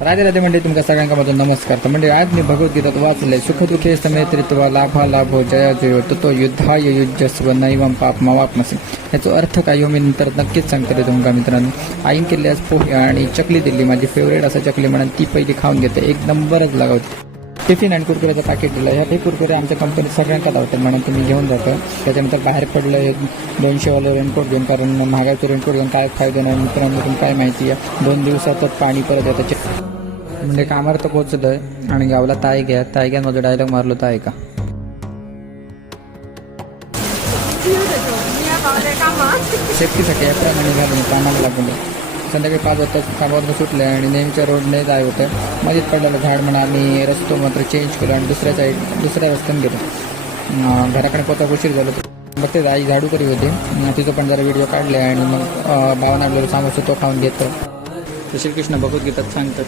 राधे राधे म्हणजे तुमका सगळ्यांका माझा नमस्कार. तर म्हणजे आज मी भगवद्गीतात वाचलंय, सुखदुःखे समेत्रित्व लाभा लाभो जया जयो ततो युद्धाय युज्यस्व नैवम पापमावाप्मसि. याचा अर्थ काय हो मी नंतर नक्कीच सांगते तुमका मित्रांनो. आईन केली आज पोहे आणि चकली दिली, माझी फेवरेट असं चकली म्हणून ती पहिली खाऊन घेते, एक नंबरच लागवते. टिफिन आणि कुरकुऱ्याचं पॅकेट दिलं. ह्या हे कुरकुरे आमच्या कंपनीत सगळ्यांका लावतात म्हणून तुम्ही घेऊन जातं. त्याच्यानंतर बाहेर पडलं हे 200वालं रेनकोट घेऊन, कारण महागाचं रेनकोट घेऊन काय फायदा नाही मित्रांनो. तुम्ही काय माहिती आहे 2 दिवसातच पाणी परत येतं. म्हणजे कामावर तर पोहोचलोय आणि गावला ताई घ्या माझा डायलॉग मारलो तर ऐका. सेफ्टीसाठी अप्रमाणे घालून कामाला लागलो. संध्याकाळी 5 वाजता कामावरून सुटलं आणि नेहमीच्या रोडने जाय होतं. मध्येच पडलेलं झाड म्हणून आम्ही रस्तो मात्र चेंज केला आणि दुसऱ्या रस्त्याने गेलो. घराकडे पोचा उशीर झालो. बघते आई झाडू करी होती, तिचं पण जरा व्हिडिओ काढले आणि मग भावना आपल्याला सांगतो तो खाऊन घेतो. श्रीकृष्ण भगवद्गीतात सांगतात